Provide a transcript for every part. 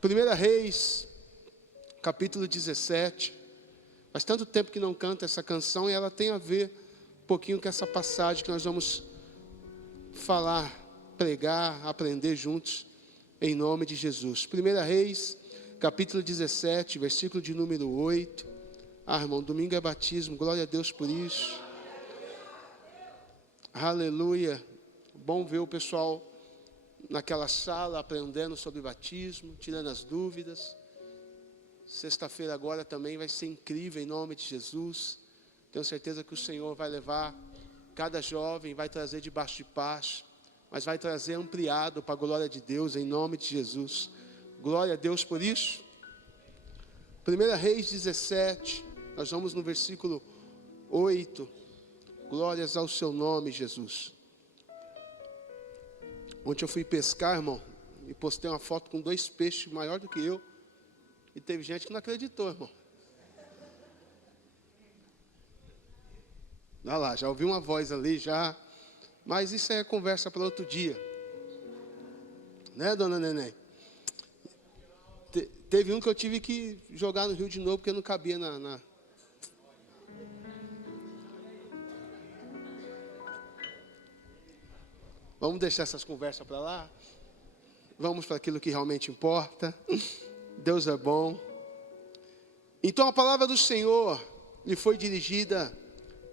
1 Reis, capítulo 17. Faz tanto tempo que não canta essa canção e ela tem a ver um pouquinho com essa passagem que nós vamos falar, pregar, aprender juntos, em nome de Jesus. 1 Reis, capítulo 17, versículo de número 8. Irmão, domingo é batismo, glória a Deus por isso. Aleluia. Bom ver o pessoal naquela sala aprendendo sobre batismo, tirando as dúvidas. Sexta-feira agora também vai ser incrível em nome de Jesus. Tenho certeza que o Senhor vai levar cada jovem, vai trazer debaixo de paz, mas vai trazer ampliado para a glória de Deus em nome de Jesus. Glória a Deus por isso. 1 Reis 17, nós vamos no versículo 8. Glórias ao seu nome, Jesus. Ontem eu fui pescar, irmão, e postei uma foto com 2 peixes maior do que eu. E teve gente que não acreditou, irmão. Olha lá, já ouvi uma voz ali, já. Mas isso é conversa para outro dia. Né, dona Neném? Teve um que eu tive que jogar no rio de novo, porque não cabia na... Vamos deixar essas conversas para lá. Vamos para aquilo que realmente importa. Deus é bom. Então a palavra do Senhor lhe foi dirigida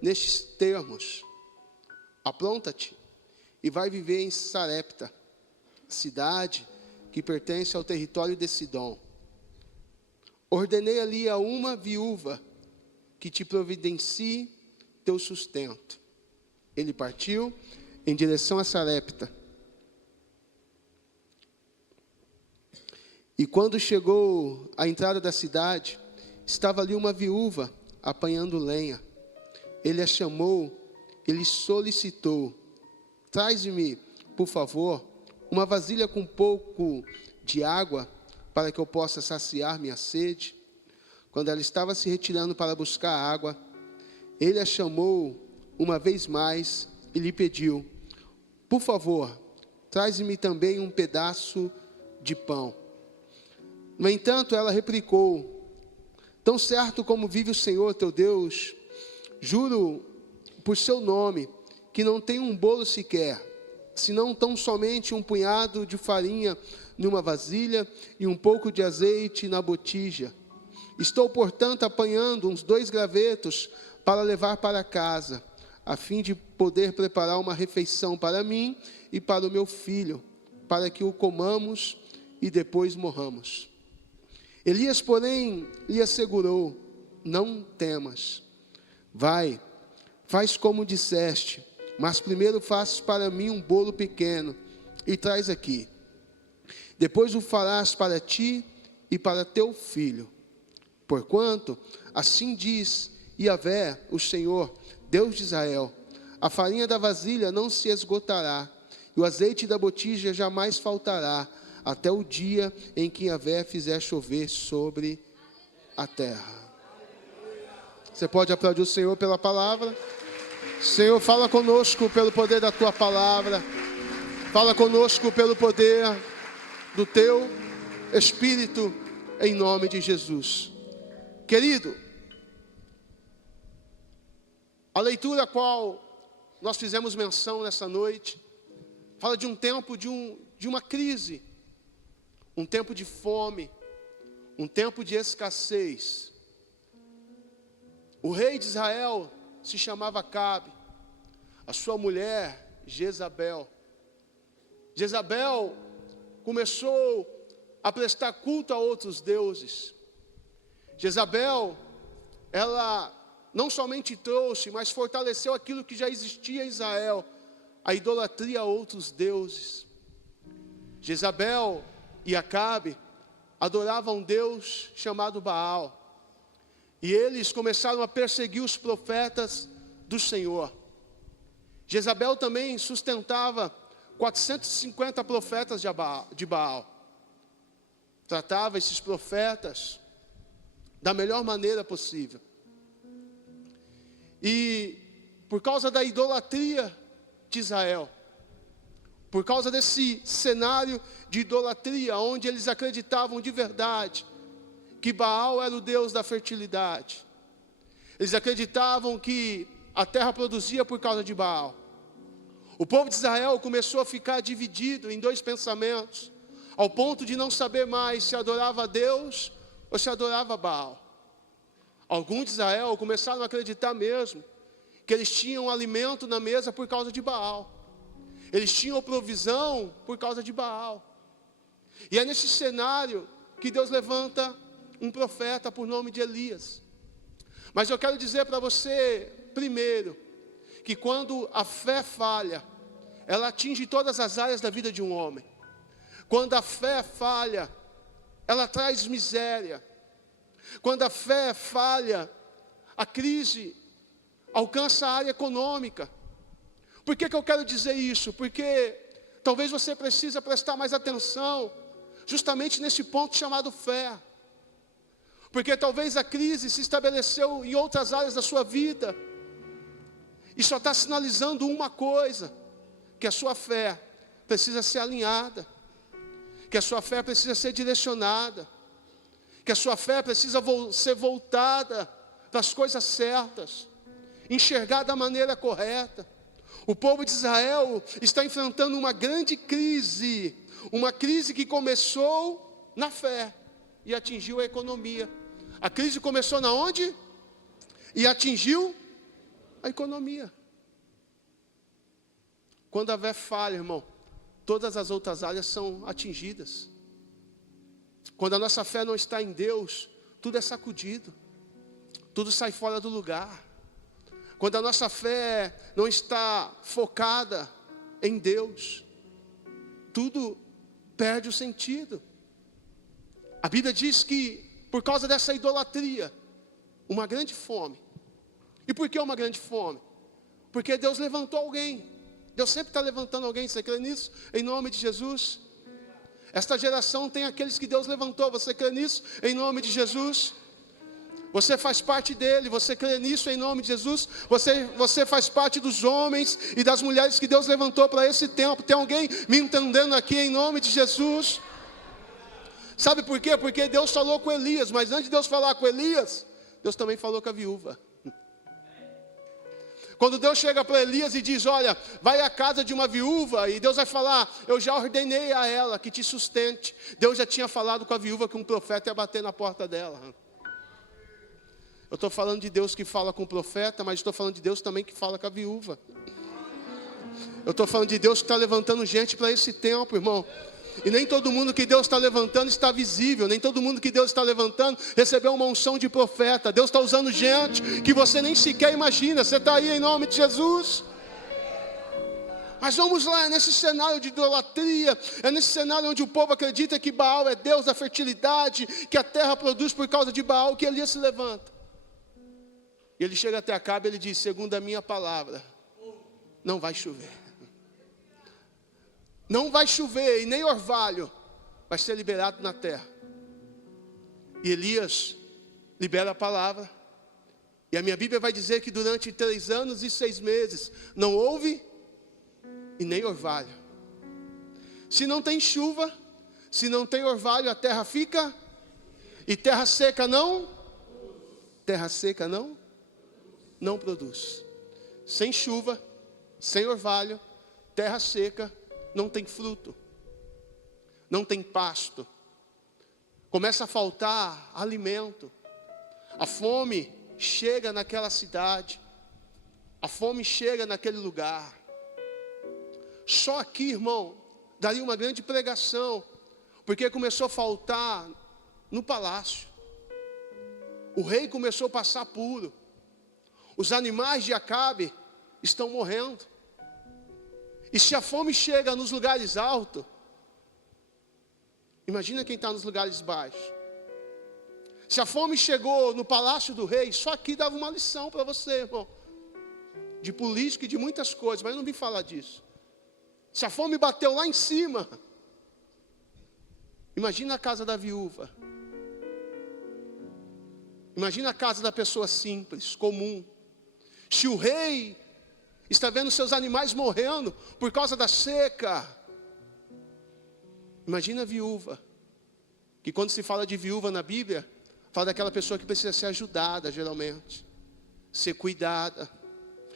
nestes termos: apronta-te e vai viver em Sarepta, cidade que pertence ao território de Sidom. Ordenei ali a uma viúva que te providencie teu sustento. Ele partiu em direção a Sarepta. E quando chegou à entrada da cidade, estava ali uma viúva apanhando lenha. Ele a chamou, ele solicitou: traz-me, por favor, uma vasilha com um pouco de água, para que eu possa saciar minha sede. Quando ela estava se retirando para buscar água, ele a chamou uma vez mais e lhe pediu: por favor, traz-me também um pedaço de pão. No entanto, ela replicou: tão certo como vive o Senhor teu Deus, juro por seu nome, que não tenho um bolo sequer, senão tão somente um punhado de farinha numa vasilha e um pouco de azeite na botija. Estou, portanto, apanhando uns 2 gravetos para levar para casa, a fim de poder preparar uma refeição para mim e para o meu filho, para que o comamos e depois morramos. Elias, porém, lhe assegurou: não temas, vai, faz como disseste, mas primeiro faças para mim um bolo pequeno e traz aqui. Depois o farás para ti e para teu filho. Porquanto, assim diz Yahvé, o Senhor, Deus de Israel: a farinha da vasilha não se esgotará, e o azeite da botija jamais faltará, até o dia em que Yahvé fizer chover sobre a terra. Você pode aplaudir o Senhor pela palavra? Senhor, fala conosco pelo poder da tua palavra. Fala conosco pelo poder do teu Espírito, em nome de Jesus. Querido, a leitura a qual nós fizemos menção nessa noite fala de um tempo de uma crise, um tempo de fome, um tempo de escassez. O rei de Israel se chamava Acabe, a sua mulher Jezabel. Jezabel começou a prestar culto a outros deuses. Jezabel, ela não somente trouxe, mas fortaleceu aquilo que já existia em Israel, a idolatria a outros deuses. Jezabel e Acabe adoravam um Deus chamado Baal. E eles começaram a perseguir os profetas do Senhor. Jezabel também sustentava 450 profetas de Baal. Tratava esses profetas da melhor maneira possível. E por causa da idolatria de Israel, por causa desse cenário de idolatria, onde eles acreditavam de verdade que Baal era o deus da fertilidade. Eles acreditavam que a terra produzia por causa de Baal. O povo de Israel começou a ficar dividido em dois pensamentos, ao ponto de não saber mais se adorava a Deus ou se adorava a Baal. Alguns de Israel começaram a acreditar mesmo que eles tinham alimento na mesa por causa de Baal. Eles tinham provisão por causa de Baal. E é nesse cenário que Deus levanta um profeta por nome de Elias. Mas eu quero dizer para você, primeiro, que quando a fé falha, ela atinge todas as áreas da vida de um homem. Quando a fé falha, ela traz miséria. Quando a fé falha, a crise alcança a área econômica. Por que eu quero dizer isso? Porque talvez você precise prestar mais atenção justamente nesse ponto chamado fé. Porque talvez a crise se estabeleceu em outras áreas da sua vida e só está sinalizando uma coisa, que a sua fé precisa ser alinhada, que a sua fé precisa ser direcionada, que a sua fé precisa ser voltada para as coisas certas, enxergar da maneira correta. O povo de Israel está enfrentando uma grande crise, uma crise que começou na fé e atingiu a economia. A crise começou na onde? E atingiu a economia. Quando a fé falha, irmão, todas as outras áreas são atingidas. Quando a nossa fé não está em Deus, tudo é sacudido, tudo sai fora do lugar. Quando a nossa fé não está focada em Deus, tudo perde o sentido. A Bíblia diz que, por causa dessa idolatria, uma grande fome. E por que uma grande fome? Porque Deus levantou alguém. Deus sempre está levantando alguém, você crê nisso? Em nome de Jesus. Esta geração tem aqueles que Deus levantou, você crê nisso? Em nome de Jesus. Você faz parte dele, você crê nisso em nome de Jesus? Você faz parte dos homens e das mulheres que Deus levantou para esse tempo. Tem alguém me entendendo aqui em nome de Jesus? Sabe por quê? Porque Deus falou com Elias, mas antes de Deus falar com Elias, Deus também falou com a viúva. Quando Deus chega para Elias e diz, olha, vai à casa de uma viúva, e Deus vai falar, eu já ordenei a ela que te sustente. Deus já tinha falado com a viúva que um profeta ia bater na porta dela. Eu estou falando de Deus que fala com o profeta, mas estou falando de Deus também que fala com a viúva. Eu estou falando de Deus que está levantando gente para esse tempo, irmão. E nem todo mundo que Deus está levantando está visível. Nem todo mundo que Deus está levantando recebeu uma unção de profeta. Deus está usando gente que você nem sequer imagina. Você está aí em nome de Jesus. Mas vamos lá, é nesse cenário de idolatria, é nesse cenário onde o povo acredita que Baal é Deus da fertilidade, que a terra produz por causa de Baal, que Elias se levanta. E ele chega até Acabe e ele diz, segundo a minha palavra, não vai chover. Não vai chover e nem orvalho vai ser liberado na terra. E Elias libera a palavra. E a minha Bíblia vai dizer que durante 3 anos e 6 meses não houve e nem orvalho. Se não tem chuva, se não tem orvalho, a terra fica. E terra seca não? Terra seca não produz. Sem chuva, sem orvalho, terra seca, não tem fruto, não tem pasto, começa a faltar alimento, a fome chega naquela cidade, a fome chega naquele lugar. Só aqui, irmão, daria uma grande pregação, porque começou a faltar no palácio, o rei começou a passar apuro, os animais de Acabe estão morrendo. E se a fome chega nos lugares altos, imagina quem está nos lugares baixos. Se a fome chegou no palácio do rei, só aqui dava uma lição para você, irmão. De política e de muitas coisas, mas eu não vim falar disso. Se a fome bateu lá em cima, imagina a casa da viúva. Imagina a casa da pessoa simples, comum. Se o rei está vendo seus animais morrendo por causa da seca, Imagina a viúva, que quando se fala de viúva na Bíblia, fala daquela pessoa que precisa ser ajudada, geralmente, ser cuidada.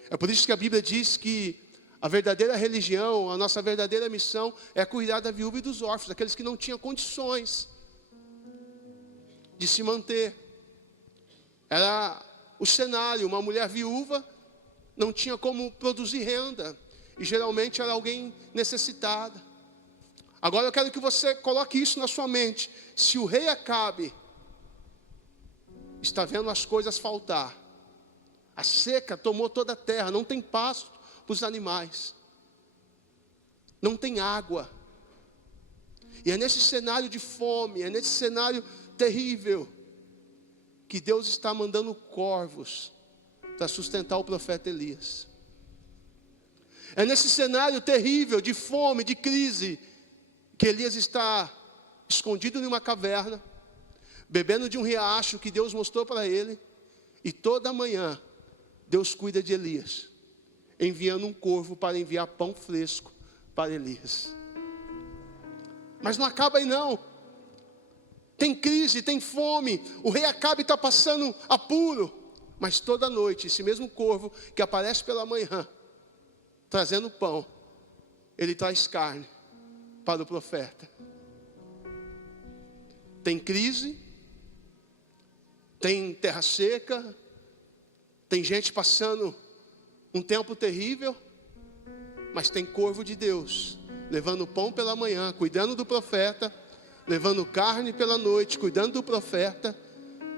É por isso que a Bíblia diz que a verdadeira religião, a nossa verdadeira missão é cuidar da viúva e dos órfãos, aqueles que não tinham condições de se manter. Era o cenário, uma mulher viúva não tinha como produzir renda, e geralmente era alguém necessitada. Agora eu quero que você coloque isso na sua mente. Se o rei Acabe está vendo as coisas faltar, a seca tomou toda a terra, não tem pasto para os animais, não tem água, e é nesse cenário de fome, é nesse cenário terrível, que Deus está mandando corvos para sustentar o profeta Elias. É nesse cenário terrível de fome, de crise, que Elias está escondido em uma caverna, bebendo de um riacho que Deus mostrou para ele, e toda manhã Deus cuida de Elias, enviando um corvo para enviar pão fresco para Elias. Mas não acaba aí não. Tem crise, tem fome, o rei Acabe está passando apuro, mas toda noite, esse mesmo corvo que aparece pela manhã, trazendo pão, ele traz carne para o profeta. Tem crise, tem terra seca, tem gente passando um tempo terrível, mas tem corvo de Deus, levando pão pela manhã, cuidando do profeta, levando carne pela noite, cuidando do profeta,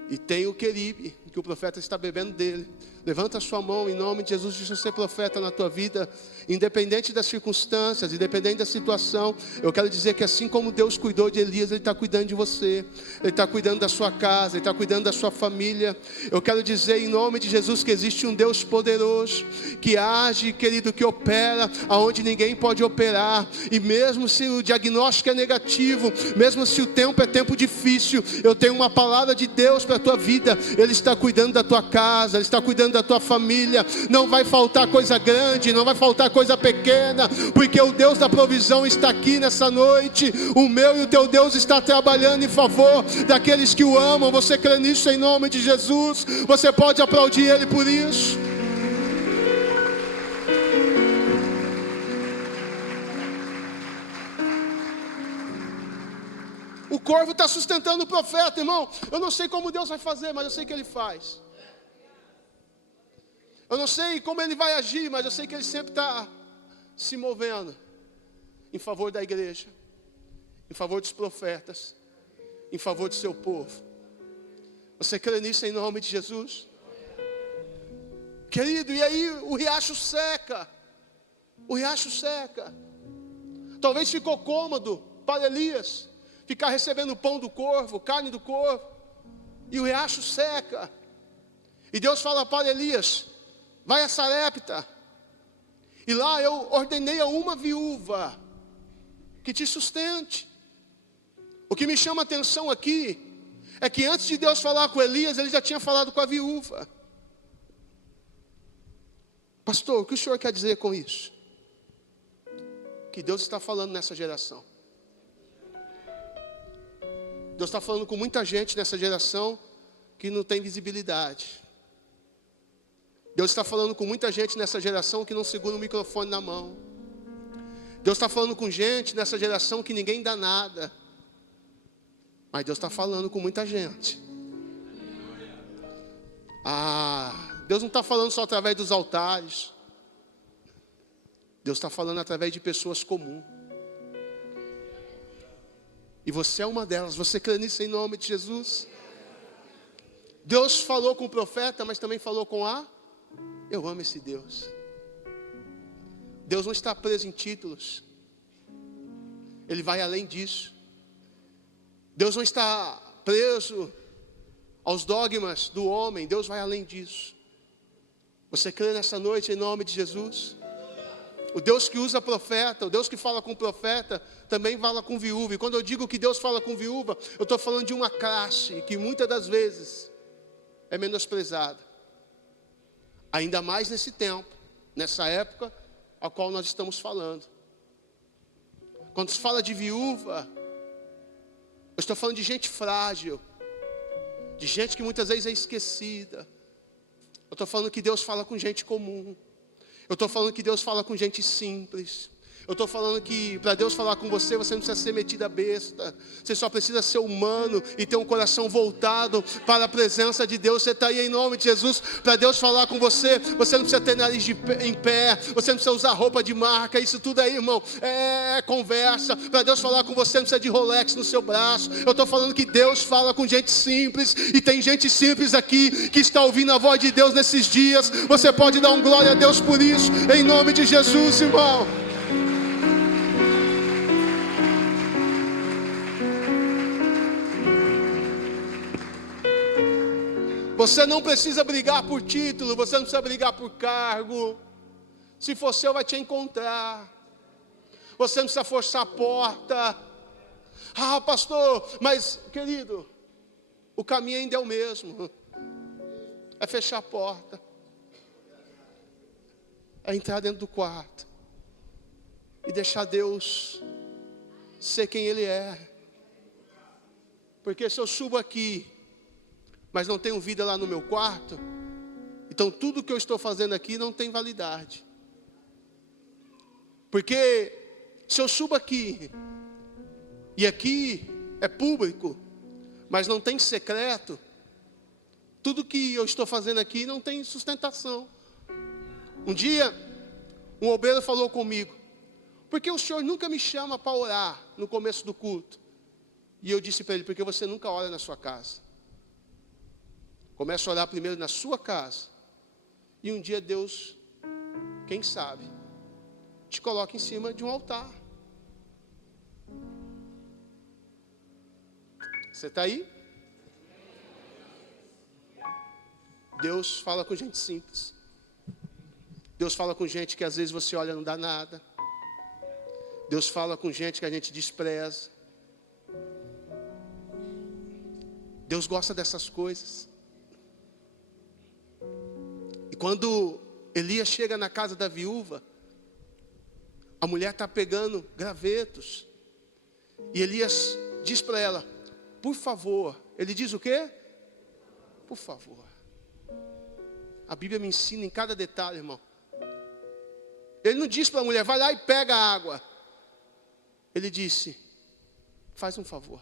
e tem o queribe, que o profeta está bebendo dele. Levanta a sua mão em nome de Jesus, deixa eu ser profeta na tua vida, independente das circunstâncias, independente da situação. Eu quero dizer que assim como Deus cuidou de Elias, Ele está cuidando de você, Ele está cuidando da sua casa, Ele está cuidando da sua família. Eu quero dizer em nome de Jesus que existe um Deus poderoso, que age, querido, que opera aonde ninguém pode operar, e mesmo se o diagnóstico é negativo, mesmo se o tempo é tempo difícil, eu tenho uma palavra de Deus para a tua vida. Ele está cuidando da tua casa, Ele está cuidando da tua família. Não vai faltar coisa grande, não vai faltar coisa pequena, porque o Deus da provisão está aqui nessa noite. O meu e o teu Deus está trabalhando em favor daqueles que o amam. Você crê nisso em nome de Jesus? Você pode aplaudir Ele por isso? O corvo está sustentando o profeta, irmão. Eu não sei como Deus vai fazer, mas eu sei que Ele faz. Eu não sei como Ele vai agir, mas eu sei que Ele sempre está se movendo em favor da igreja, em favor dos profetas, em favor do seu povo. Você crê nisso em nome de Jesus? Querido, e aí o riacho seca. O riacho seca. Talvez ficou cômodo para Elias ficar recebendo pão do corvo, carne do corvo, e o riacho seca. E Deus fala para Elias: vai a Sarepta, e lá eu ordenei a uma viúva que te sustente. O que me chama a atenção aqui é que antes de Deus falar com Elias, Ele já tinha falado com a viúva. Pastor, o que o senhor quer dizer com isso? Que Deus está falando nessa geração. Deus está falando com muita gente nessa geração que não tem visibilidade. Deus está falando com muita gente nessa geração que não segura o microfone na mão. Deus está falando com gente nessa geração que ninguém dá nada. Mas Deus está falando com muita gente. Deus não está falando só através dos altares. Deus está falando através de pessoas comuns. E você é uma delas. Você crê nisso em nome de Jesus? Deus falou com o profeta, mas também falou com a... Eu amo esse Deus. Deus não está preso em títulos. Ele vai além disso. Deus não está preso aos dogmas do homem. Deus vai além disso. Você crê nessa noite em nome de Jesus? O Deus que usa profeta, o Deus que fala com profeta, também fala com viúva. E quando eu digo que Deus fala com viúva, eu estou falando de uma classe que muitas das vezes é menosprezada. Ainda mais nesse tempo, nessa época a qual nós estamos falando. Quando se fala de viúva, Eu estou falando de gente frágil, de gente que muitas vezes é esquecida. Eu estou falando que Deus fala com gente comum. Eu estou falando que Deus fala com gente simples. Eu estou falando que para Deus falar com você, você não precisa ser metida besta. Você só precisa ser humano e ter um coração voltado para a presença de Deus. Você está aí em nome de Jesus. Para Deus falar com você, você não precisa ter nariz em pé. Você não precisa usar roupa de marca. Isso tudo aí, irmão, é conversa. Para Deus falar com você, não precisa de Rolex no seu braço. Eu estou falando que Deus fala com gente simples. E tem gente simples aqui que está ouvindo a voz de Deus nesses dias. Você pode dar um glória a Deus por isso. Em nome de Jesus, irmão. Você não precisa brigar por título, você não precisa brigar por cargo. Se for seu, vai te encontrar. Você não precisa forçar a porta. Ah, pastor, mas, querido, o caminho ainda é o mesmo. É fechar a porta. É entrar dentro do quarto. E deixar Deus ser quem Ele é. Porque se eu subo aqui, mas não tenho vida lá no meu quarto, então tudo que eu estou fazendo aqui não tem validade. Porque se eu subo aqui, e aqui é público, mas não tem secreto, tudo que eu estou fazendo aqui não tem sustentação. Um dia, um obreiro falou comigo: por que o senhor nunca me chama para orar no começo do culto? E eu disse para ele: porque você nunca ora na sua casa. Começa a orar primeiro na sua casa. E um dia Deus, quem sabe, te coloca em cima de um altar. Você está aí? Deus fala com gente simples. Deus fala com gente que às vezes você olha e não dá nada. Deus fala com gente que a gente despreza. Deus gosta dessas coisas. E quando Elias chega na casa da viúva, a mulher está pegando gravetos. E Elias diz para ela: por favor. Ele diz o quê? Por favor. A Bíblia me ensina em cada detalhe, irmão. Ele não disse para a mulher: vai lá e pega a água. Ele disse: faz um favor.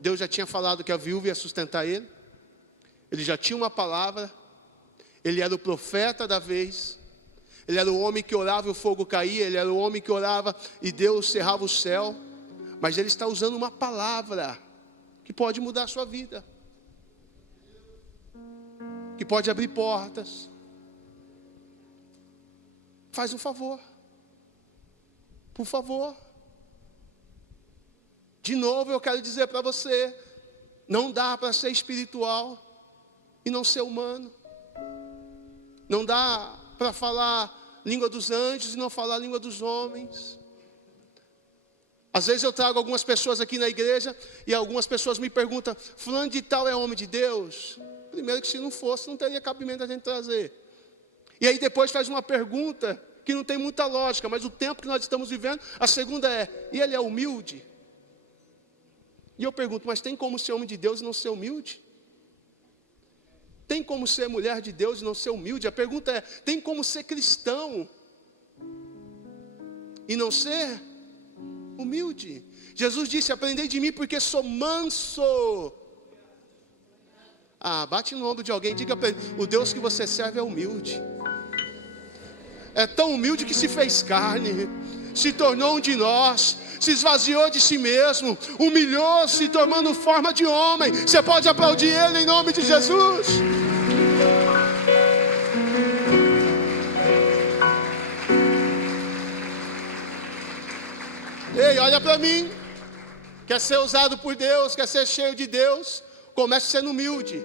Deus já tinha falado que a viúva ia sustentar ele. Ele já tinha uma palavra. Ele era o profeta da vez. Ele era o homem que orava e o fogo caía. Ele era o homem que orava e Deus cerrava o céu. Mas ele está usando uma palavra que pode mudar a sua vida, que pode abrir portas. Faz um favor. Por favor. De novo eu quero dizer para você: não dá para ser espiritual e não ser humano. Não dá para falar língua dos anjos e não falar língua dos homens. Às vezes eu trago algumas pessoas aqui na igreja e algumas pessoas me perguntam: fulano de tal é homem de Deus? Primeiro que se não fosse, não teria cabimento a gente trazer. E aí depois faz uma pergunta que não tem muita lógica, mas o tempo que nós estamos vivendo, a segunda é: e ele é humilde? E eu pergunto: mas tem como ser homem de Deus e não ser humilde? Tem como ser mulher de Deus e não ser humilde? A pergunta é: tem como ser cristão e não ser humilde? Jesus disse: aprendei de mim porque sou manso. Ah, bate no ombro de alguém e diga para ele: o Deus que você serve é humilde. É tão humilde que se fez carne, se tornou um de nós, se esvaziou de si mesmo, humilhou-se, tomando forma de homem. Você pode aplaudir ele em nome de Jesus? Ei, olha para mim. Quer ser usado por Deus, quer ser cheio de Deus? Comece sendo humilde.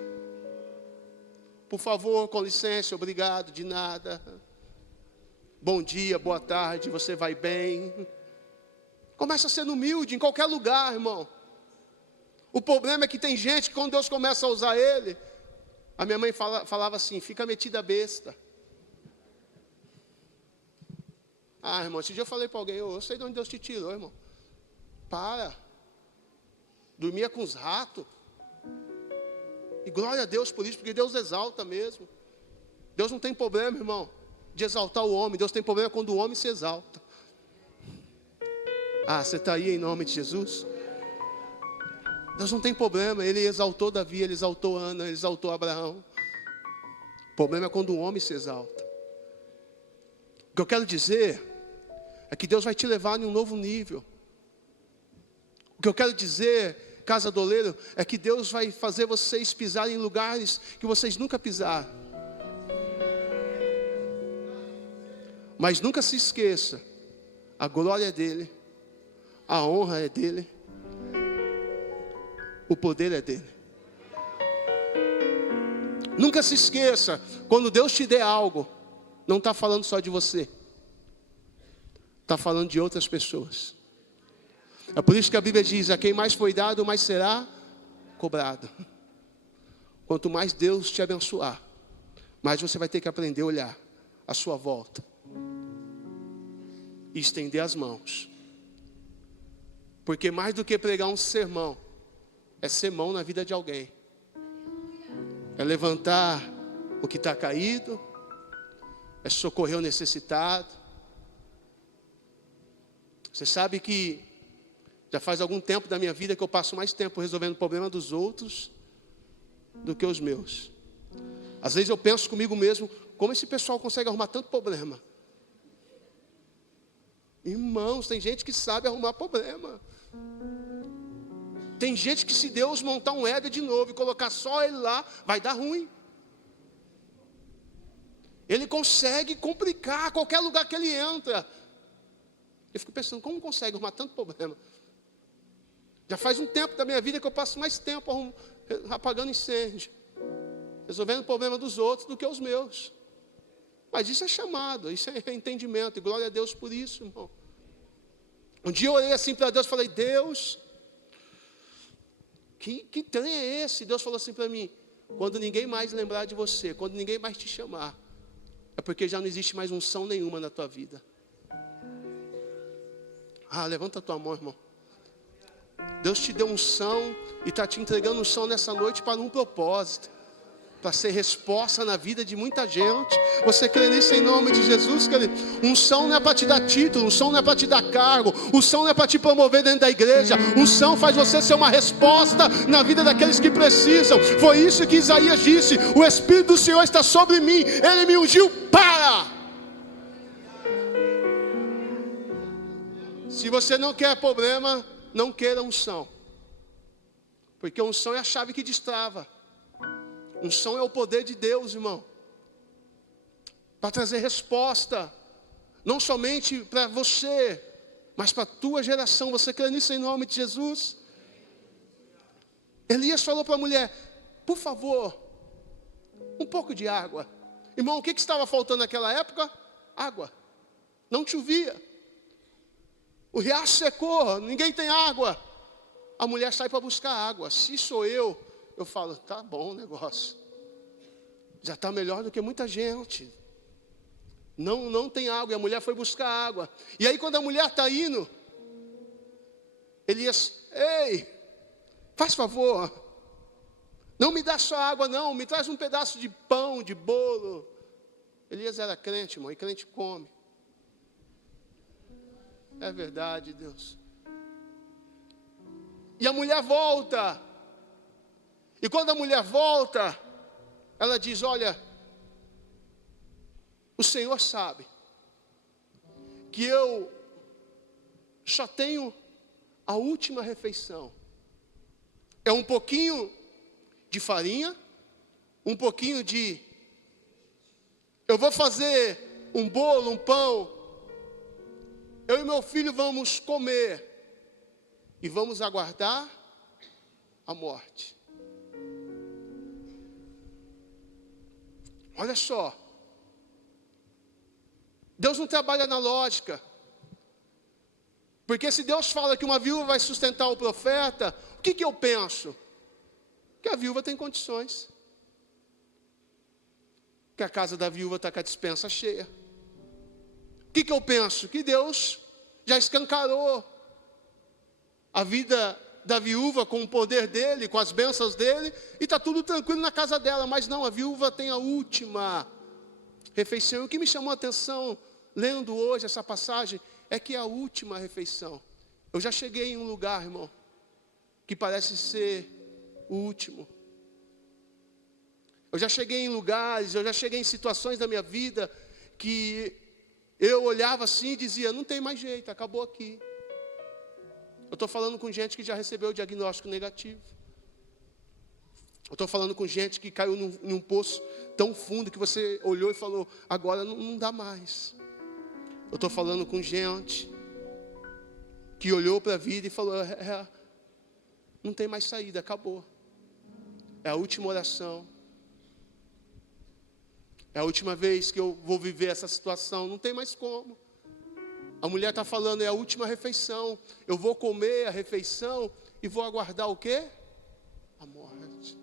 Por favor, com licença, obrigado, de nada. Bom dia, boa tarde, você vai bem? Começa sendo humilde em qualquer lugar, irmão. O problema é que tem gente que quando Deus começa a usar ele, a minha mãe falava assim: fica metida besta. Ah, irmão, esse dia eu falei para alguém: eu sei de onde Deus te tirou, irmão. Dormia com os ratos. E glória a Deus por isso, porque Deus exalta mesmo. Deus não tem problema, irmão, de exaltar o homem. Deus tem problema quando o homem se exalta. Você está aí em nome de Jesus? Deus não tem problema. Ele exaltou Davi, Ele exaltou Ana, Ele exaltou Abraão. O problema é quando o homem se exalta. O que eu quero dizer é que Deus vai te levar em um novo nível. O que eu quero dizer, casa do oleiro, é que Deus vai fazer vocês pisarem em lugares que vocês nunca pisaram. Mas nunca se esqueça, a glória é dele, a honra é dele, o poder é dele. Nunca se esqueça, quando Deus te der algo, não está falando só de você, está falando de outras pessoas. É por isso que a Bíblia diz, a quem mais foi dado, mais será cobrado. Quanto mais Deus te abençoar, mais você vai ter que aprender a olhar à sua volta e estender as mãos. Porque mais do que pregar um sermão, é ser mão na vida de alguém. É levantar o que está caído, é socorrer o necessitado. Você sabe que já faz algum tempo da minha vida que eu passo mais tempo resolvendo o problema dos outros do que os meus. Às vezes eu penso comigo mesmo, como esse pessoal consegue arrumar tanto problema? Irmãos, tem gente que sabe arrumar problema. Tem gente que, se Deus montar um Éder de novo e colocar só ele lá, vai dar ruim. Ele consegue complicar qualquer lugar que ele entra. Eu fico pensando, como consegue arrumar tanto problema? Já faz um tempo da minha vida que eu passo mais tempo apagando incêndio, resolvendo o problema dos outros do que os meus. Mas isso é chamado, isso é entendimento, e glória a Deus por isso, irmão. Um dia eu orei assim para Deus, falei, Deus, que trem é esse? Deus falou assim para mim, quando ninguém mais lembrar de você, quando ninguém mais te chamar, é porque já não existe mais unção nenhuma na tua vida. Levanta a tua mão, irmão. Deus te deu unção e está te entregando unção nessa noite para um propósito, para ser resposta na vida de muita gente. Você crê nisso em nome de Jesus, querido? Unção não é para te dar título, unção não é para te dar cargo, unção não é para te promover dentro da igreja. Unção faz você ser uma resposta na vida daqueles que precisam. Foi isso que Isaías disse, o Espírito do Senhor está sobre mim, Ele me ungiu para. Se você não quer problema, não queira unção, porque unção é a chave que destrava. Unção é o poder de Deus, irmão, para trazer resposta, não somente para você, mas para a tua geração. Você crê nisso em nome de Jesus? Elias falou para a mulher, por favor, um pouco de água. Irmão, o que estava faltando naquela época? Água. Não chovia. O riacho secou, ninguém tem água. A mulher sai para buscar água. Se sou eu falo, tá bom o negócio. Já está melhor do que muita gente. Não tem água, e a mulher foi buscar água. E aí quando a mulher está indo, Elias, ei, faz favor, não me dá só água não, me traz um pedaço de pão, de bolo. Elias era crente, irmão, e crente come. É verdade, Deus. E a mulher volta. E quando a mulher volta, ela diz, olha, o Senhor sabe que eu só tenho a última refeição. É um pouquinho de farinha, um pouquinho de... Eu vou fazer um bolo, um pão. Eu e meu filho vamos comer e vamos aguardar a morte. Olha só, Deus não trabalha na lógica, porque se Deus fala que uma viúva vai sustentar o profeta, o que eu penso? Que a viúva tem condições, que a casa da viúva está com a despensa cheia. O que eu penso? Que Deus já escancarou a vida da viúva com o poder dele, com as bênçãos dele, e está tudo tranquilo na casa dela. Mas não, a viúva tem a última refeição. E o que me chamou a atenção, lendo hoje essa passagem, é que é a última refeição. Eu já cheguei em um lugar, irmão, que parece ser o último. Eu já cheguei em lugares, eu já cheguei em situações da minha vida, que eu olhava assim e dizia, não tem mais jeito, acabou aqui. Eu estou falando com gente que já recebeu o diagnóstico negativo. Eu estou falando com gente que caiu num poço tão fundo que você olhou e falou, agora não dá mais. Eu estou falando com gente que olhou para a vida e falou, não tem mais saída, acabou. É a última oração. É a última vez que eu vou viver essa situação, não tem mais como. A mulher está falando, é a última refeição. Eu vou comer a refeição e vou aguardar o quê? A morte.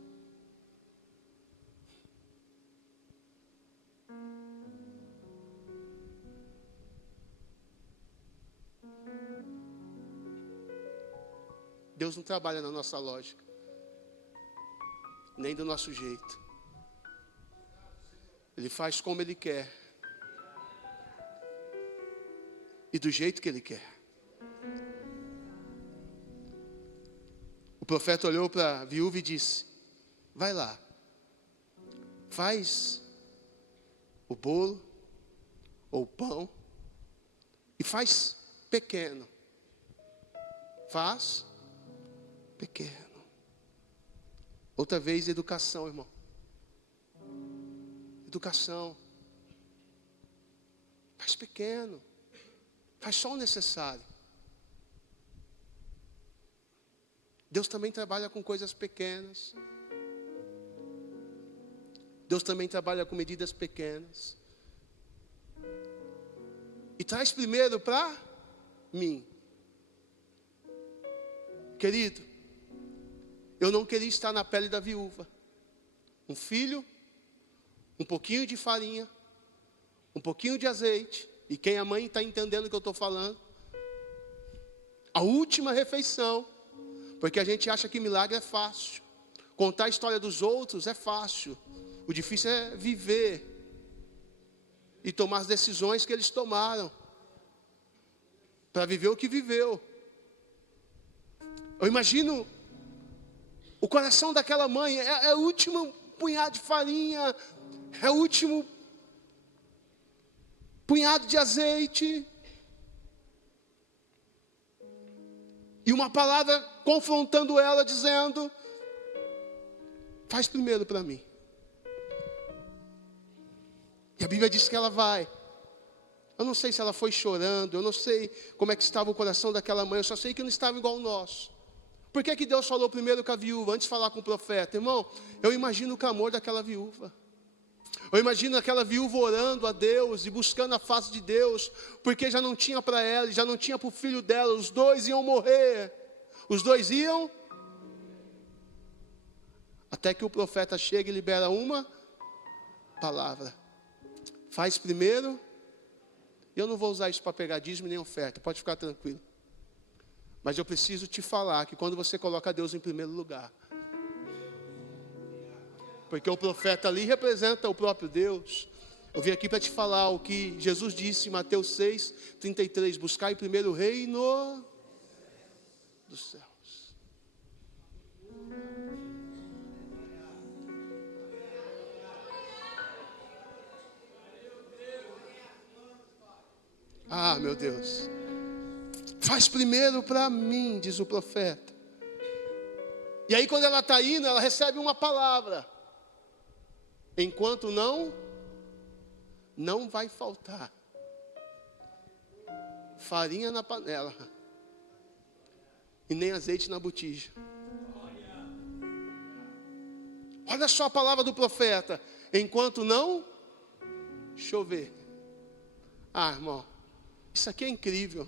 Deus não trabalha na nossa lógica, nem do nosso jeito. Ele faz como Ele quer. E do jeito que Ele quer. O profeta olhou para a viúva e disse, vai lá, faz o bolo, ou o pão, e faz pequeno. Faz pequeno. Outra vez, educação, irmão. Educação. Faz pequeno. Faz só o necessário. Deus também trabalha com coisas pequenas. Deus também trabalha com medidas pequenas. E traz primeiro para mim. Querido, eu não queria estar na pele da viúva. Um filho, um pouquinho de farinha, um pouquinho de azeite. E quem é mãe está entendendo o que eu estou falando. A última refeição. Porque a gente acha que milagre é fácil. Contar a história dos outros é fácil. O difícil é viver. E tomar as decisões que eles tomaram. Para viver o que viveu. Eu imagino o coração daquela mãe. É o último punhado de farinha. É o último punhado de azeite. E uma palavra confrontando ela, dizendo, faz primeiro para mim. E a Bíblia diz que ela vai. Eu não sei se ela foi chorando, eu não sei como é que estava o coração daquela mãe, eu só sei que não estava igual o nosso. Por que Deus falou primeiro com a viúva, antes de falar com o profeta? Irmão, eu imagino o clamor daquela viúva. Eu imagino aquela viúva orando a Deus e buscando a face de Deus, porque já não tinha para ela, já não tinha para o filho dela, os dois iam morrer. Os dois iam, até que o profeta chega e libera uma palavra. Faz primeiro, e eu não vou usar isso para pegar dízimo nem oferta, pode ficar tranquilo. Mas eu preciso te falar que quando você coloca Deus em primeiro lugar, porque o profeta ali representa o próprio Deus. Eu vim aqui para te falar o que Jesus disse em Mateus 6:33. Buscai primeiro o reino dos céus. Ah, meu Deus. Faz primeiro para mim, diz o profeta. E aí quando ela está indo, ela recebe uma palavra. Enquanto não vai faltar farinha na panela e nem azeite na botija. Olha só a palavra do profeta. Enquanto não chover. Ah, irmão, isso aqui é incrível.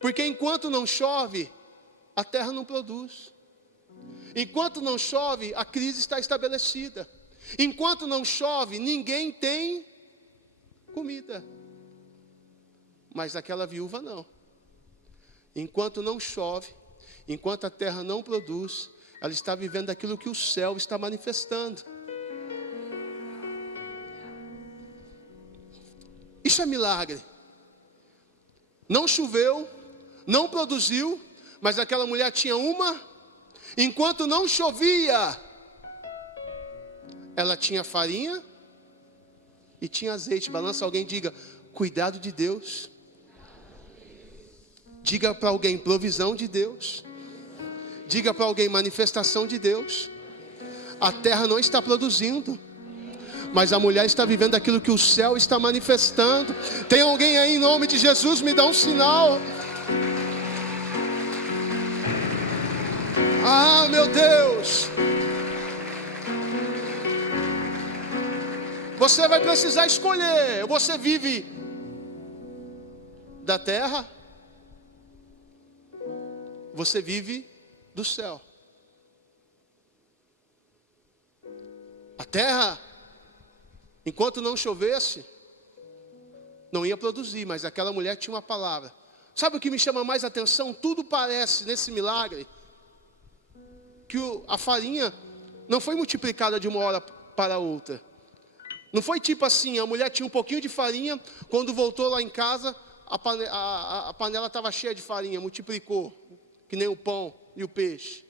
Porque enquanto não chove, a terra não produz. Enquanto não chove, a crise está estabelecida. Enquanto não chove, ninguém tem comida. Mas aquela viúva não. enquanto não chove, enquanto a terra não produz, ela está vivendo aquilo que o céu está manifestando. Isso é milagre. Não choveu, não produziu, mas aquela mulher tinha enquanto não chovia, ela tinha farinha e tinha azeite. Balança alguém, diga, cuidado de Deus. Diga para alguém, provisão de Deus. Diga para alguém, manifestação de Deus. A terra não está produzindo, mas a mulher está vivendo aquilo que o céu está manifestando. Tem alguém aí, em nome de Jesus, me dá um sinal. Ah, meu Deus. Você vai precisar escolher. Você vive da terra, você vive do céu. A terra, enquanto não chovesse, não ia produzir, mas aquela mulher tinha uma palavra. Sabe o que me chama mais atenção? Tudo parece, nesse milagre, que a farinha não foi multiplicada de uma hora para outra. Não foi tipo assim, a mulher tinha um pouquinho de farinha, quando voltou lá em casa, a panela estava cheia de farinha, multiplicou, que nem o pão e o peixe.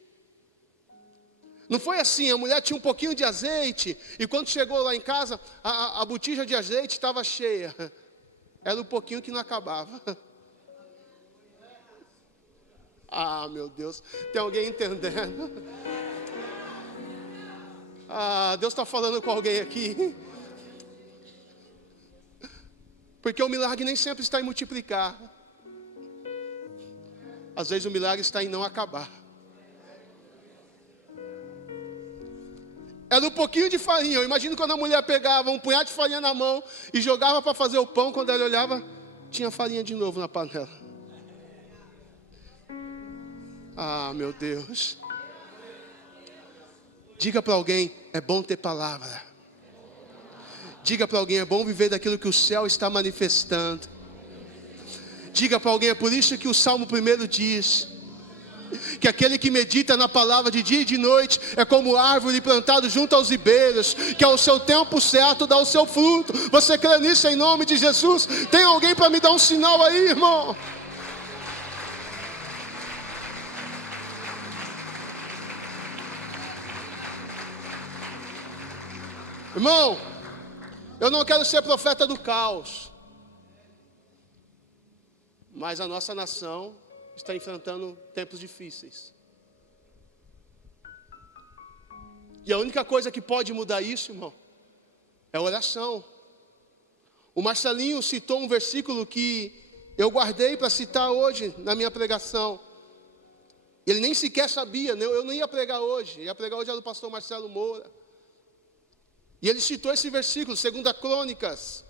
Não foi assim, a mulher tinha um pouquinho de azeite, e quando chegou lá em casa, a botija de azeite estava cheia. Era um pouquinho que não acabava. Ah, meu Deus, tem alguém entendendo? Ah, Deus está falando com alguém aqui. Porque o milagre nem sempre está em multiplicar. Às vezes o milagre está em não acabar. Era um pouquinho de farinha. Eu imagino quando a mulher pegava um punhado de farinha na mão e jogava para fazer o pão, quando ela olhava, tinha farinha de novo na panela. Ah, meu Deus. Diga para alguém, é bom ter palavra. Diga para alguém, é bom viver daquilo que o céu está manifestando. Diga para alguém, é por isso que o Salmo 1 diz que aquele que medita na palavra de dia e de noite é como árvore plantada junto aos ribeiros, que ao seu tempo certo dá o seu fruto. Você crê nisso em nome de Jesus? Tem alguém para me dar um sinal aí, irmão? Irmão, eu não quero ser profeta do caos, mas a nossa nação está enfrentando tempos difíceis. E a única coisa que pode mudar isso, irmão, é oração. O Marcelinho citou um versículo que eu guardei para citar hoje na minha pregação. Ele nem sequer sabia, eu não ia pregar hoje. Ia pregar hoje era o pastor Marcelo Moura. E ele citou esse versículo, 2 Crônicas,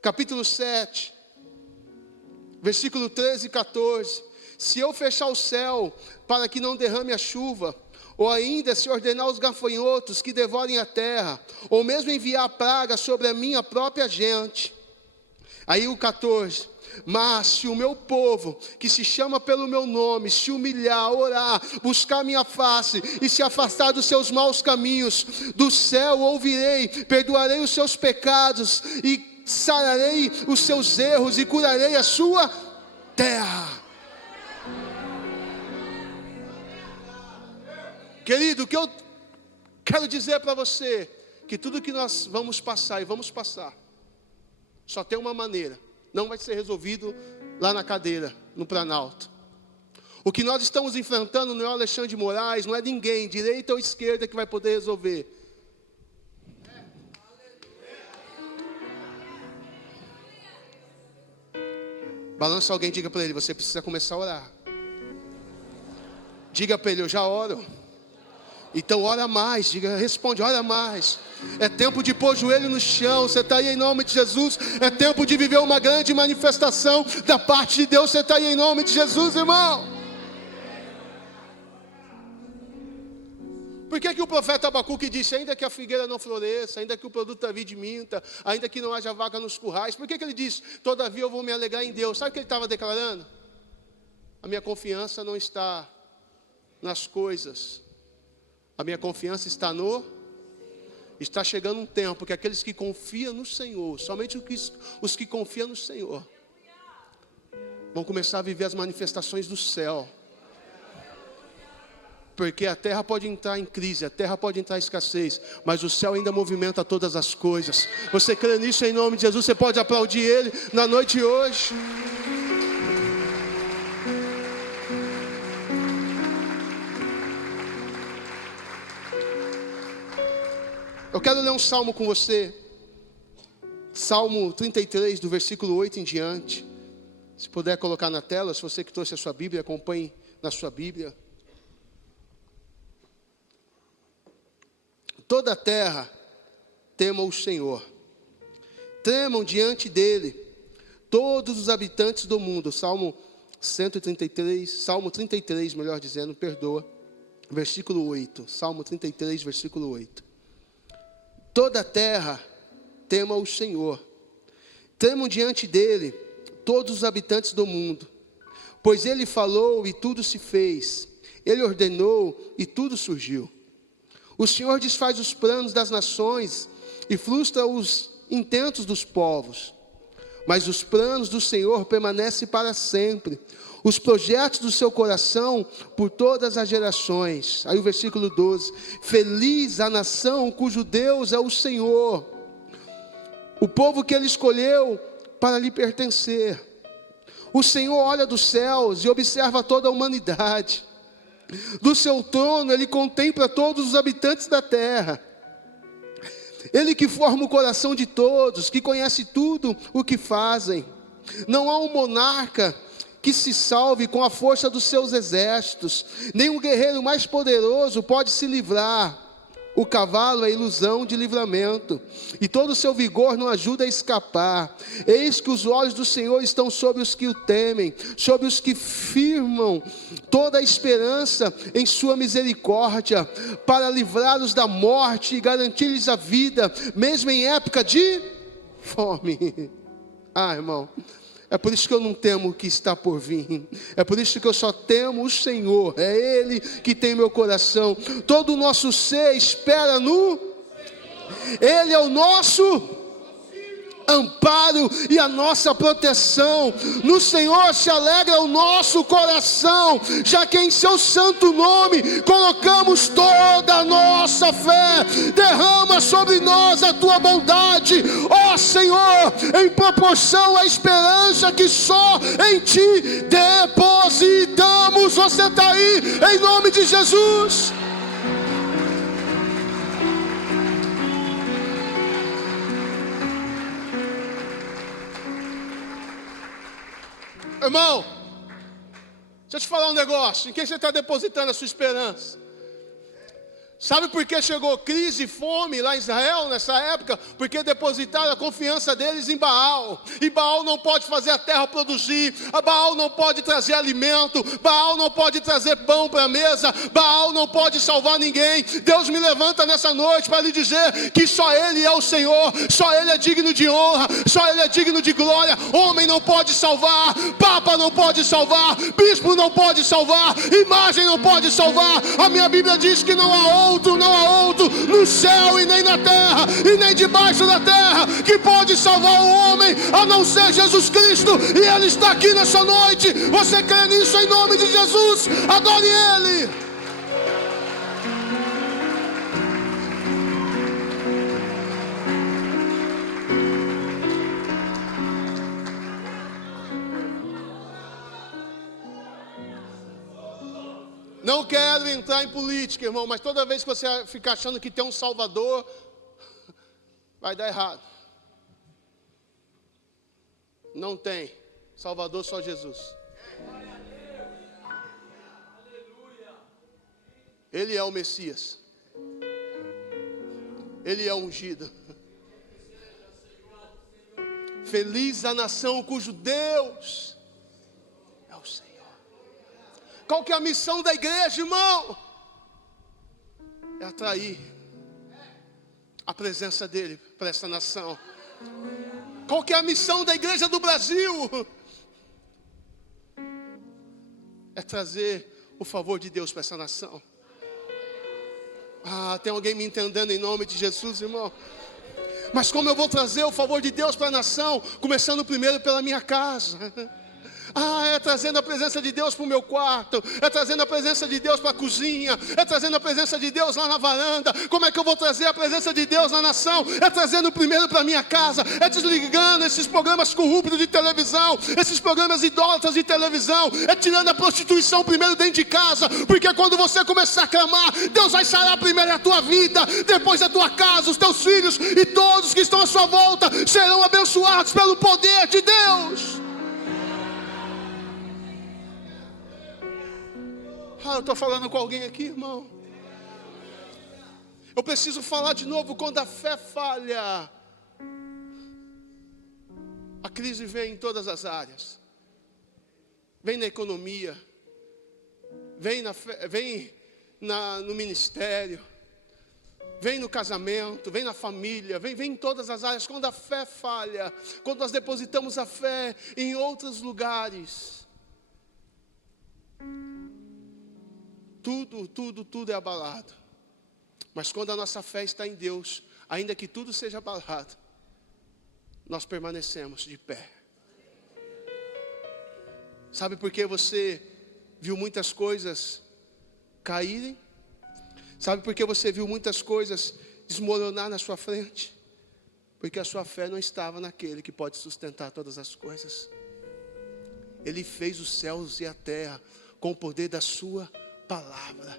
capítulo 7, versículo 13 e 14. Se eu fechar o céu para que não derrame a chuva, ou ainda se ordenar os gafanhotos que devorem a terra, ou mesmo enviar praga sobre a minha própria gente. Aí o 14. Mas se o meu povo, que se chama pelo meu nome, se humilhar, orar, buscar minha face e se afastar dos seus maus caminhos, do céu ouvirei, perdoarei os seus pecados e sararei os seus erros e curarei a sua terra. Querido, o que eu quero dizer para você, que tudo que nós vamos passar e vamos passar, só tem uma maneira. Não vai ser resolvido lá na cadeira, no Planalto. O que nós estamos enfrentando não é o Alexandre de Moraes, não é ninguém, direita ou esquerda, que vai poder resolver. Balança alguém, diga para ele, você precisa começar a orar. Diga para ele, eu já oro. Então ora mais, diga, responde, ora mais. É tempo de pôr o joelho no chão. Você está aí em nome de Jesus. É tempo de viver uma grande manifestação da parte de Deus. Você está aí em nome de Jesus, irmão. Por que o profeta Abacuque disse, ainda que a figueira não floresça, ainda que o produto da vide minta, ainda que não haja vaca nos currais? Por que ele disse, todavia eu vou me alegrar em Deus? Sabe o que ele estava declarando? A minha confiança não está nas coisas. A minha confiança está no... Está chegando um tempo que aqueles que confiam no Senhor, somente os que confiam no Senhor, vão começar a viver as manifestações do céu. Porque a terra pode entrar em crise, a terra pode entrar em escassez, mas o céu ainda movimenta todas as coisas. Você crê nisso em nome de Jesus? Você pode aplaudir Ele na noite de hoje. Eu quero ler um salmo com você. Salmo 33, do versículo 8 em diante. Se puder colocar na tela, se você que trouxe a sua Bíblia, acompanhe na sua Bíblia. Toda a terra tema o Senhor. Tremam diante dele todos os habitantes do mundo. Salmo 33, melhor dizendo, perdoa. Versículo 8. Salmo 33, versículo 8. Toda a terra tema o Senhor. Tremam diante dele todos os habitantes do mundo. Pois ele falou e tudo se fez. Ele ordenou e tudo surgiu. O Senhor desfaz os planos das nações e frustra os intentos dos povos. Mas os planos do Senhor permanecem para sempre. Os projetos do seu coração por todas as gerações. Aí o versículo 12. Feliz a nação cujo Deus é o Senhor. O povo que ele escolheu para lhe pertencer. O Senhor olha dos céus e observa toda a humanidade. Do seu trono ele contempla todos os habitantes da terra. Ele que forma o coração de todos, que conhece tudo o que fazem. Não há um monarca que se salve com a força dos seus exércitos. Nenhum guerreiro mais poderoso pode se livrar. O cavalo é ilusão de livramento, e todo o seu vigor não ajuda a escapar. Eis que os olhos do Senhor estão sobre os que o temem, sobre os que firmam toda a esperança em sua misericórdia, para livrá-los da morte e garantir-lhes a vida, mesmo em época de fome. Ah, irmão, é por isso que eu não temo o que está por vir. É por isso que eu só temo o Senhor. É Ele que tem meu coração. Todo o nosso ser espera no... Ele é o nosso amparo e a nossa proteção. No Senhor se alegra o nosso coração, já que em seu santo nome colocamos toda a nossa fé. Derrama sobre nós a tua bondade, ó Senhor, em proporção à esperança que só em ti depositamos. Você está aí, em nome de Jesus. Irmão, deixa eu te falar um negócio. Em quem você está depositando a sua esperança? Sabe por que chegou crise e fome lá em Israel nessa época? Porque depositaram a confiança deles em Baal. E Baal não pode fazer a terra produzir. A Baal não pode trazer alimento. Baal não pode trazer pão para a mesa. Baal não pode salvar ninguém. Deus me levanta nessa noite para lhe dizer que só Ele é o Senhor. Só Ele é digno de honra. Só Ele é digno de glória. Homem não pode salvar. Papa não pode salvar. Bispo não pode salvar. Imagem não pode salvar. A minha Bíblia diz que não há outro no céu e nem na terra e nem debaixo da terra que pode salvar o homem a não ser Jesus Cristo, e Ele está aqui nessa noite. Você crê nisso em nome de Jesus? Adore Ele. Não quero entrar em política, irmão, mas toda vez que você ficar achando que tem um Salvador, vai dar errado. Não tem Salvador, só Jesus. Ele é o Messias. Ele é o ungido. Feliz a nação cujo Deus é o Senhor. Qual que é a missão da igreja, irmão? É atrair a presença dele para essa nação. Qual que é a missão da igreja do Brasil? é trazer o favor de Deus para essa nação. Tem alguém me entendendo em nome de Jesus, irmão? Mas como eu vou trazer o favor de Deus para a nação? Começando primeiro pela minha casa. É trazendo a presença de Deus para o meu quarto, é trazendo a presença de Deus para a cozinha, é trazendo a presença de Deus lá na varanda. Como é que eu vou trazer a presença de Deus na nação? É trazendo primeiro para a minha casa, é desligando esses programas corruptos de televisão, esses programas idólatras de televisão, é tirando a prostituição primeiro dentro de casa, porque quando você começar a clamar, Deus vai sarar primeiro a tua vida, depois a tua casa, os teus filhos e todos que estão à sua volta serão abençoados pelo poder de Deus. Eu estou falando com alguém aqui, irmão. Eu preciso falar de novo. Quando a fé falha, a crise vem em todas as áreas. Vem na economia, vem no ministério, vem no casamento, vem na família, vem em todas as áreas. Quando a fé falha, quando nós depositamos a fé em outros lugares, tudo é abalado. Mas quando a nossa fé está em Deus, ainda que tudo seja abalado, nós permanecemos de pé. Sabe por que você viu muitas coisas caírem? Sabe por que você viu muitas coisas desmoronar na sua frente? Porque a sua fé não estava naquele que pode sustentar todas as coisas. Ele fez os céus e a terra com o poder da sua palavra,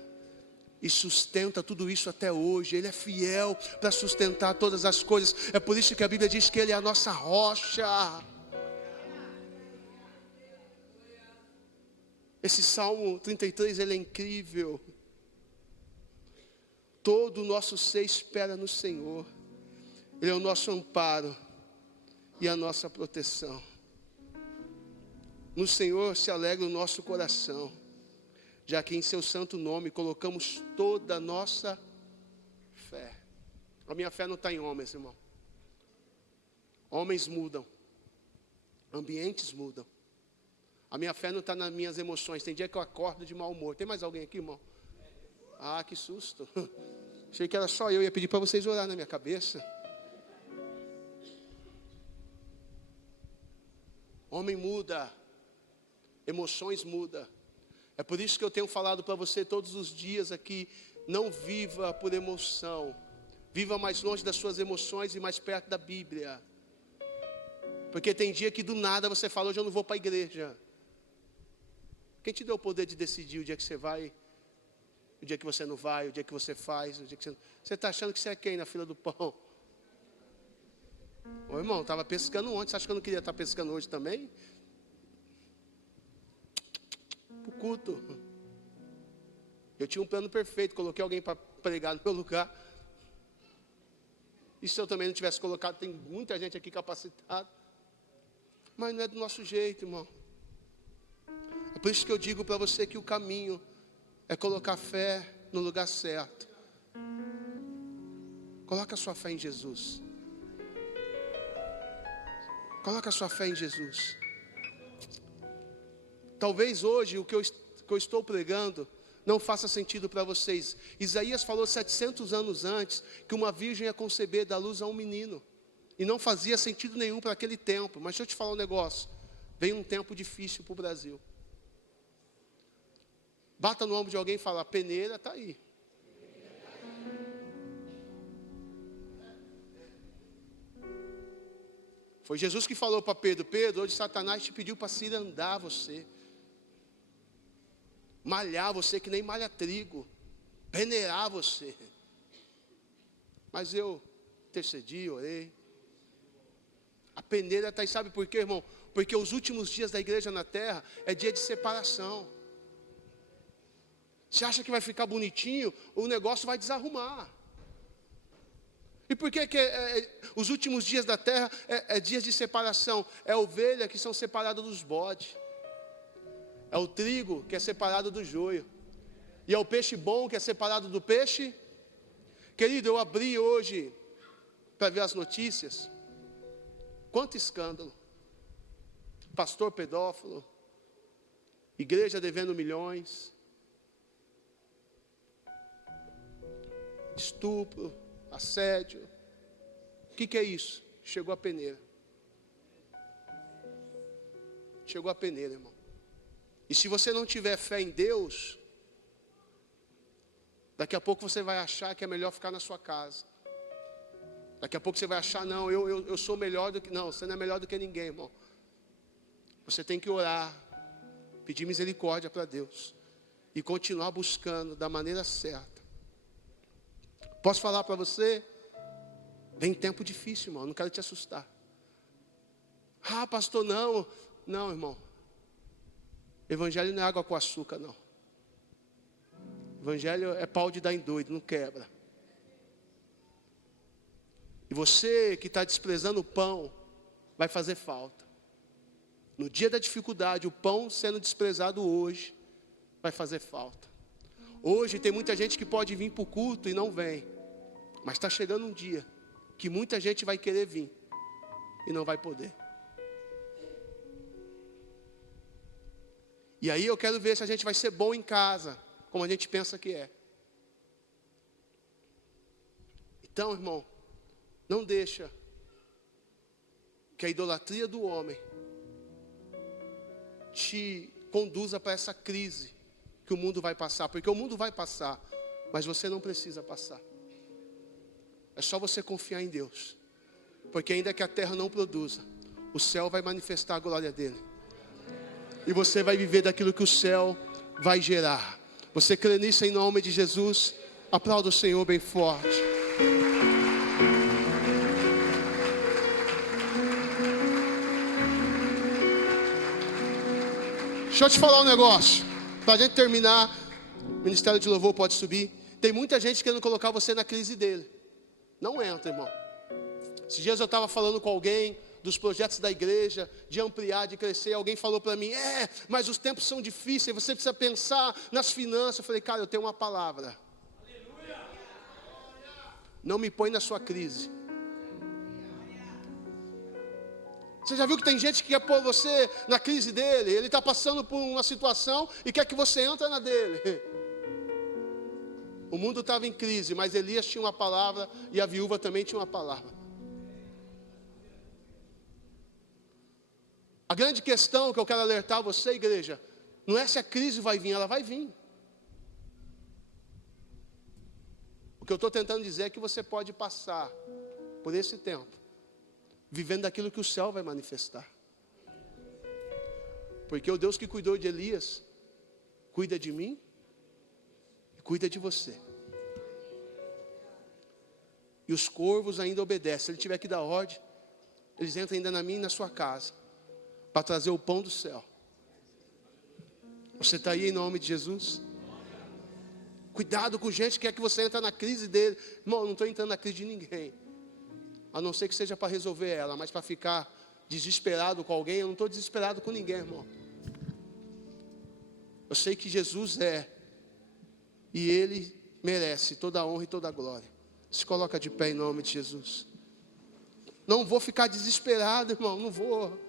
e sustenta tudo isso até hoje. Ele é fiel para sustentar todas as coisas. É por isso que a Bíblia diz que Ele é a nossa rocha. Esse Salmo 33, ele é incrível. Todo o nosso ser espera no Senhor. Ele é o nosso amparo e a nossa proteção. No Senhor se alegra o nosso coração, já que em seu santo nome colocamos toda a nossa fé. A minha fé não está em homens, irmão. Homens mudam, ambientes mudam. A minha fé não está nas minhas emoções. Tem dia que eu acordo de mau humor. Tem mais alguém aqui, irmão? Que susto. Achei que era só eu. Ia pedir para vocês orar na minha cabeça. Homem muda, emoções mudam. É por isso que eu tenho falado para você todos os dias aqui: não viva por emoção, viva mais longe das suas emoções e mais perto da Bíblia. Porque tem dia que do nada você fala: hoje eu não vou para a igreja. Quem te deu o poder de decidir o dia que você vai, o dia que você não vai, o dia que você faz, o dia que você está achando que você é quem na fila do pão? Ô irmão, estava pescando ontem, você acha que eu não queria estar pescando hoje também? Para o culto. Eu tinha um plano perfeito, coloquei alguém para pregar no meu lugar. E se eu também não tivesse colocado, tem muita gente aqui capacitada. Mas não é do nosso jeito, irmão. É por isso que eu digo para você que o caminho é colocar fé no lugar certo. Coloca a sua fé em Jesus. Coloca a sua fé em Jesus. Talvez hoje o que eu estou pregando não faça sentido para vocês. Isaías falou 700 anos antes que uma virgem ia conceber, dar luz a um menino. E não fazia sentido nenhum para aquele tempo. Mas deixa eu te falar um negócio. Veio um tempo difícil para o Brasil. Bata no ombro de alguém e fala: a peneira está aí. Foi Jesus que falou para Pedro: Pedro, hoje Satanás te pediu para cirandar você, malhar você que nem malha trigo, peneirar você. Mas eu intercedi, orei. A peneira está aí, sabe por quê, irmão? Porque os últimos dias da igreja na terra é dia de separação. Você acha que vai ficar bonitinho, o negócio vai desarrumar. E por que os últimos dias da terra é dias de separação? É a ovelha que são separadas dos bodes. É o trigo que é separado do joio. E é o peixe bom que é separado do peixe. Querido, eu abri hoje para ver as notícias. Quanto escândalo. Pastor pedófilo. Igreja devendo milhões. Estupro, assédio. O que é isso? Chegou a peneira. Chegou a peneira, irmão. E se você não tiver fé em Deus, daqui a pouco você vai achar que é melhor ficar na sua casa. Daqui a pouco você vai achar, não, eu sou melhor do que... Não, você não é melhor do que ninguém, irmão. Você tem que orar, pedir misericórdia para Deus e continuar buscando da maneira certa. Posso falar para você? Vem tempo difícil, irmão, não quero te assustar. Ah, pastor, não. Não, irmão. Evangelho não é água com açúcar, não. Evangelho é pau de dar em doido, não quebra. E você que está desprezando o pão, vai fazer falta. No dia da dificuldade, o pão sendo desprezado hoje, vai fazer falta. Hoje tem muita gente que pode vir para o culto e não vem. Mas está chegando um dia que muita gente vai querer vir e não vai poder. E aí eu quero ver se a gente vai ser bom em casa, como a gente pensa que é. Então, irmão, não deixa que a idolatria do homem te conduza para essa crise que o mundo vai passar. Porque o mundo vai passar, mas você não precisa passar. É só você confiar em Deus. Porque ainda que a terra não produza, o céu vai manifestar a glória dele. E você vai viver daquilo que o céu vai gerar. Você crê nisso em nome de Jesus? Aplauda o Senhor bem forte. Deixa eu te falar um negócio. Para a gente terminar, o Ministério de Louvor pode subir. Tem muita gente querendo colocar você na crise dele. Não entra, irmão. Esses dias eu estava falando com alguém dos projetos da igreja, de ampliar, de crescer. Alguém falou para mim, mas os tempos são difíceis, você precisa pensar nas finanças. Eu falei, cara, eu tenho uma palavra. Não me põe na sua crise. Você já viu que tem gente que quer pôr você na crise dele? Ele está passando por uma situação e quer que você entre na dele. O mundo estava em crise, mas Elias tinha uma palavra e a viúva também tinha uma palavra. A grande questão que eu quero alertar você, igreja, não é se a crise vai vir, ela vai vir. O que eu estou tentando dizer é que você pode passar por esse tempo, vivendo daquilo que o céu vai manifestar. Porque o Deus que cuidou de Elias, cuida de mim e cuida de você. E os corvos ainda obedecem. Se ele tiver que dar ordem, eles entram ainda na minha e na sua casa, para trazer o pão do céu. Você está aí em nome de Jesus? Cuidado com gente que quer que você entre na crise dele. Irmão, eu não estou entrando na crise de ninguém. A não ser que seja para resolver ela, mas para ficar desesperado com alguém, eu não estou desesperado com ninguém, irmão. Eu sei que Jesus é, e Ele merece toda a honra e toda a glória. Se coloca de pé em nome de Jesus. Não vou ficar desesperado, irmão, não vou.